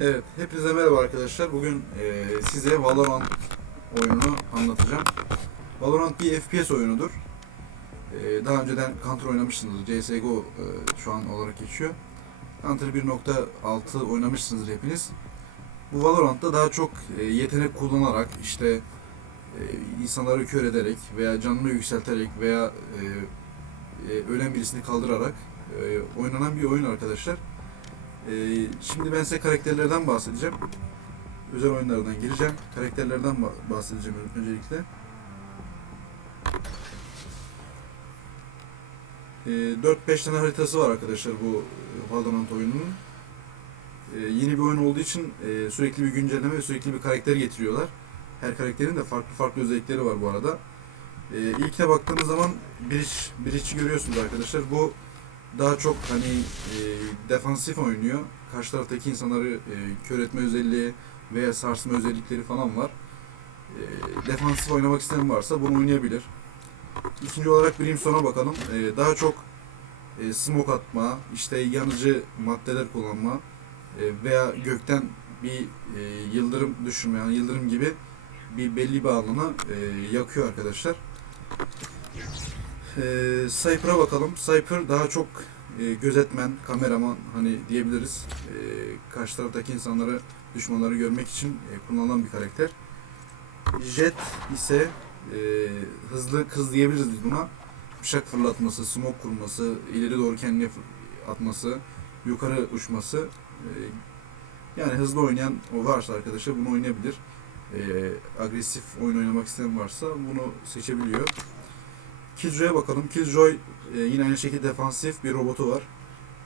Evet, hepinize merhaba arkadaşlar. Bugün e, size Valorant oyununu anlatacağım. Valorant bir FPS oyunudur. E, daha önceden Counter oynamışsınızdır. CSGO e, şu an olarak geçiyor. Counter 1.6 oynamışsınızdır hepiniz. Bu Valorant'ta daha çok e, yetenek kullanarak, işte e, insanları kör ederek veya canını yükselterek veya e, e, ölen birisini kaldırarak e, oynanan bir oyun arkadaşlar. Ee, şimdi ben size karakterlerden bahsedeceğim. Özel oyunlardan gireceğim. Karakterlerden ba- bahsedeceğim öncelikle. Ee, 4-5 tane haritası var arkadaşlar bu e, Valorant oyununun. Ee, yeni bir oyun olduğu için e, sürekli bir güncelleme ve sürekli bir karakter getiriyorlar. Her karakterin de farklı farklı özellikleri var bu arada. Ee, ilkine baktığınız zaman Bridge, Bridge'i görüyorsunuz arkadaşlar. Bu daha çok hani e, defansif oynuyor. Karşı taraftaki insanları e, kör etme özelliği veya sarsma özellikleri falan var. E, defansif oynamak isteyen varsa bunu oynayabilir. İkinci olarak Brimstone'a bakalım. E, daha çok e, smoke atma, işte yanıcı maddeler kullanma e, veya gökten bir e, yıldırım düşürme, yani yıldırım gibi bir belli bir alanı e, yakıyor arkadaşlar. Ee, Cypher'a bakalım. Cypher daha çok e, gözetmen, kameraman hani diyebiliriz. E, karşı taraftaki insanları, düşmanları görmek için e, kullanılan bir karakter. Jet ise e, hızlı kız diyebiliriz biz buna. Bıçak fırlatması, smoke kurması, ileri doğru kendine fır- atması, yukarı uçması. E, yani hızlı oynayan o varsa arkadaşlar bunu oynayabilir. E, agresif oyun oynamak isteyen varsa bunu seçebiliyor. Killjoy'a bakalım. Killjoy e, yine aynı şekilde defansif bir robotu var.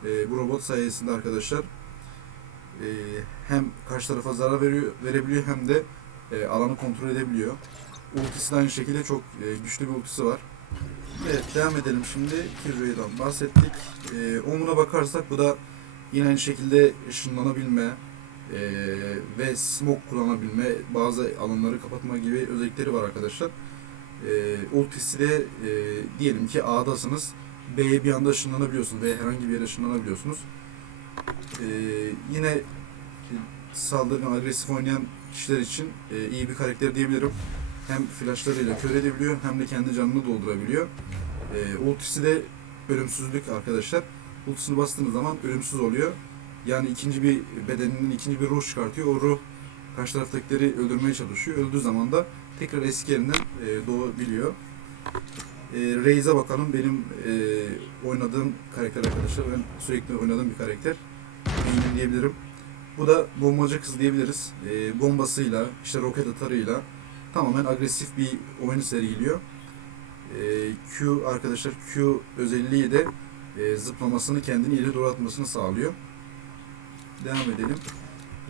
E, bu robot sayesinde arkadaşlar e, hem karşı tarafa zarar veriyor, verebiliyor hem de e, alanı kontrol edebiliyor. Ultisi de aynı şekilde çok e, güçlü bir ultisi var. Evet devam edelim şimdi. Killjoy'dan bahsettik. E, omuna bakarsak bu da yine aynı şekilde ışınlanabilme e, ve smoke kullanabilme, bazı alanları kapatma gibi özellikleri var arkadaşlar e, ultisi de e, diyelim ki A'dasınız. B'ye bir anda ışınlanabiliyorsunuz veya herhangi bir yere ışınlanabiliyorsunuz. E, yine saldırgan, agresif oynayan kişiler için e, iyi bir karakter diyebilirim. Hem flashlarıyla kör edebiliyor hem de kendi canını doldurabiliyor. E, ultisi de ölümsüzlük arkadaşlar. Ultisini bastığınız zaman ölümsüz oluyor. Yani ikinci bir bedeninin ikinci bir ruh çıkartıyor. O ruh karşı taraftakileri öldürmeye çalışıyor. Öldüğü zaman da tekrar eski yerinden e, doğabiliyor. E, Reis'e bakalım. Benim e, oynadığım karakter arkadaşlar. Ben sürekli oynadığım bir karakter. Main'im diyebilirim. Bu da bombacı kız diyebiliriz. E, bombasıyla, işte roket atarıyla tamamen agresif bir oyunu sergiliyor. E, Q arkadaşlar Q özelliği de e, zıplamasını kendini ileri doğru atmasını sağlıyor. Devam edelim.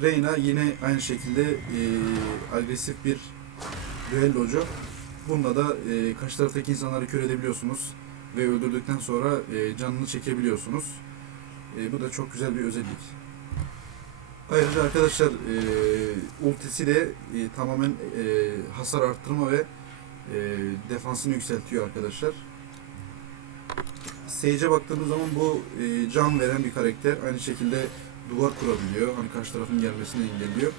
Reyna yine aynı şekilde e, agresif bir düellocu. Bunda da e, karşı taraftaki insanları kör edebiliyorsunuz ve öldürdükten sonra e, canını çekebiliyorsunuz. E, bu da çok güzel bir özellik. Ayrıca arkadaşlar e, ultisi de e, tamamen e, hasar arttırma ve e, defansını yükseltiyor arkadaşlar. Sage'e baktığımız zaman bu e, can veren bir karakter. Aynı şekilde duvar kurabiliyor. Hani karşı tarafın gelmesini engelliyor.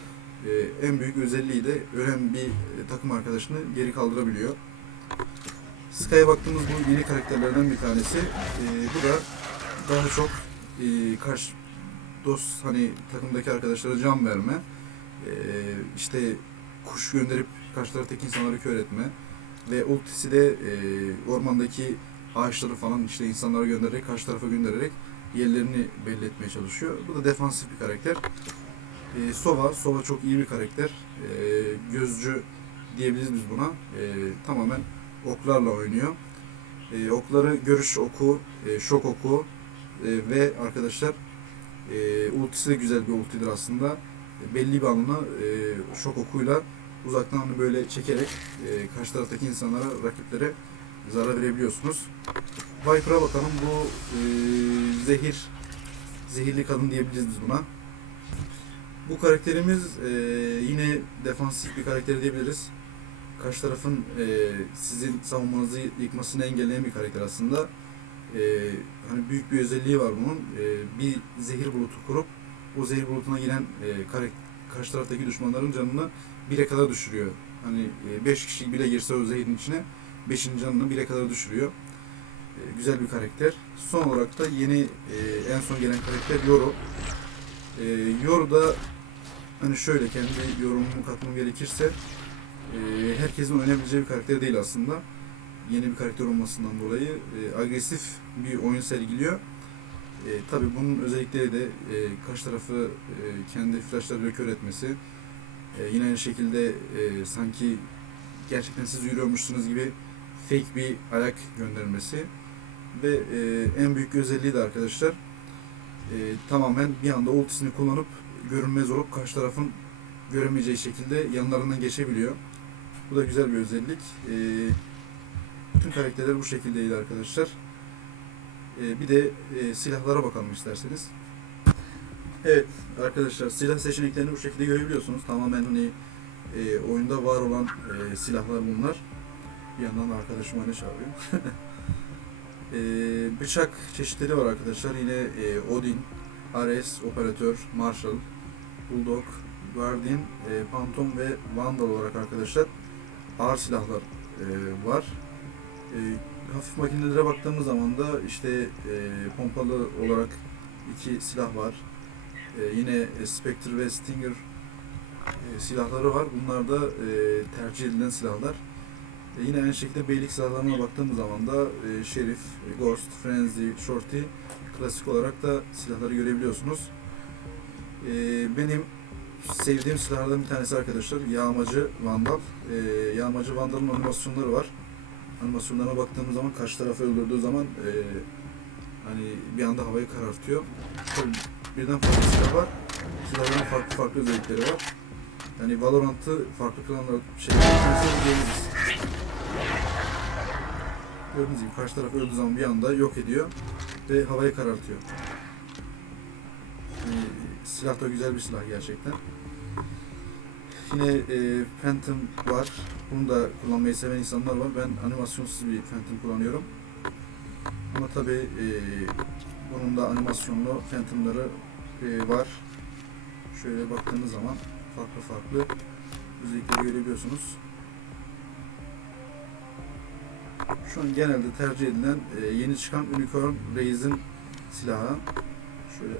Ee, en büyük özelliği de ölen bir e, takım arkadaşını geri kaldırabiliyor. Sky'a baktığımız bu yeni karakterlerden bir tanesi. Ee, bu da daha çok e, karşı dost hani takımdaki arkadaşlara can verme, e, işte kuş gönderip karşı taraftaki insanları kör etme ve ultisi de e, ormandaki ağaçları falan işte insanlara göndererek karşı tarafa göndererek yerlerini belli etmeye çalışıyor. Bu da defansif bir karakter. E, Sova, Sova çok iyi bir karakter. E, gözcü diyebiliriz biz buna. E, tamamen oklarla oynuyor. E, okları görüş oku, e, şok oku e, ve arkadaşlar e, ultisi de güzel bir ultidir aslında. E, belli bir anına e, şok okuyla uzaktan böyle çekerek e, karşı taraftaki insanlara, rakiplere zarar verebiliyorsunuz. Viper'a bakalım. Bu e, zehir, zehirli kadın diyebiliriz biz buna. Bu karakterimiz e, yine defansif bir karakter diyebiliriz. Karşı tarafın e, sizin savunmanızı yıkmasını engelleyen bir karakter aslında. E, hani büyük bir özelliği var bunun. E, bir zehir bulutu kurup o zehir bulutuna giren e, kare, karşı taraftaki düşmanların canını bire kadar düşürüyor. Hani 5 kişi bile girse o zehirin içine 5'in canını bire kadar düşürüyor. E, güzel bir karakter. Son olarak da yeni e, en son gelen karakter Yoro. E, Yoro da hani şöyle kendi yorumumu katmam gerekirse e, herkesin oynayabileceği bir karakter değil aslında. Yeni bir karakter olmasından dolayı e, agresif bir oyun sergiliyor. E, Tabi bunun özellikleri de e, karşı tarafı e, kendi flashlarıyla kör etmesi. E, yine aynı şekilde e, sanki gerçekten siz yürüyormuşsunuz gibi fake bir ayak göndermesi. Ve e, en büyük özelliği de arkadaşlar e, tamamen bir anda ultisini kullanıp görünmez olup karşı tarafın göremeyeceği şekilde yanlarından geçebiliyor. Bu da güzel bir özellik. E, bütün karakterler bu şekildeydi arkadaşlar. E, bir de e, silahlara bakalım isterseniz. Evet arkadaşlar silah seçeneklerini bu şekilde görebiliyorsunuz. Tamamen hani e, oyunda var olan e, silahlar bunlar. Bir yandan da arkadaşım hani çağırıyor. e, bıçak çeşitleri var arkadaşlar. Yine e, Odin, Ares, Operatör, Marshall, Bulldog, Guardian, e, Phantom ve Vandal olarak arkadaşlar ağır silahlar e, var. E, hafif makinelere baktığımız zaman da işte e, pompalı olarak iki silah var. E, yine Spectre ve Stinger e, silahları var. Bunlar da e, tercih edilen silahlar. E, yine aynı şekilde beylik silahlarına baktığımız zaman da e, Sheriff, e, Ghost, Frenzy, Shorty klasik olarak da silahları görebiliyorsunuz. E, benim sevdiğim silahlardan bir tanesi arkadaşlar Yağmacı Vandal. E, Yağmacı Vandal'ın animasyonları var. Animasyonlarına baktığımız zaman karşı tarafı öldürdüğü zaman e, hani bir anda havayı karartıyor. Tabii birden fazla silah var. Silahların farklı farklı özellikleri var. Yani Valorant'ı farklı planlar şey diyebiliriz. Gördüğünüz gibi karşı taraf öldüğü zaman bir anda yok ediyor ve havayı karartıyor. Yani silah da güzel bir silah gerçekten. Yine e, Phantom var. Bunu da kullanmayı seven insanlar var. Ben animasyonsuz bir Phantom kullanıyorum. Ama tabi e, bunun da animasyonlu Phantom'ları e, var. Şöyle baktığınız zaman farklı farklı özellikleri görebiliyorsunuz. Şu an genelde tercih edilen e, yeni çıkan Unicorn Raze'in silahı. Şöyle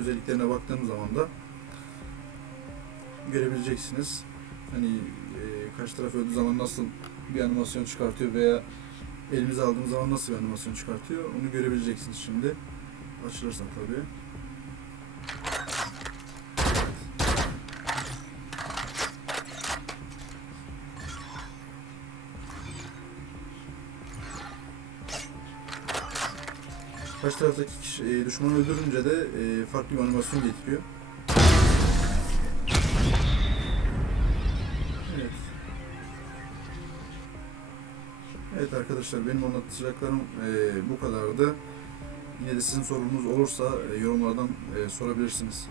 özelliklerine baktığımız zaman da görebileceksiniz. Hani e, karşı taraf öldüğü zaman nasıl bir animasyon çıkartıyor veya elimize aldığımız zaman nasıl bir animasyon çıkartıyor onu görebileceksiniz şimdi. Açılırsa tabii. Karşı taraftaki kişi, e, düşmanı öldürünce de e, farklı bir animasyon getiriyor. Evet. Evet arkadaşlar benim anlatacaklarım e, bu kadardı. Yine de sizin sorunuz olursa e, yorumlardan e, sorabilirsiniz.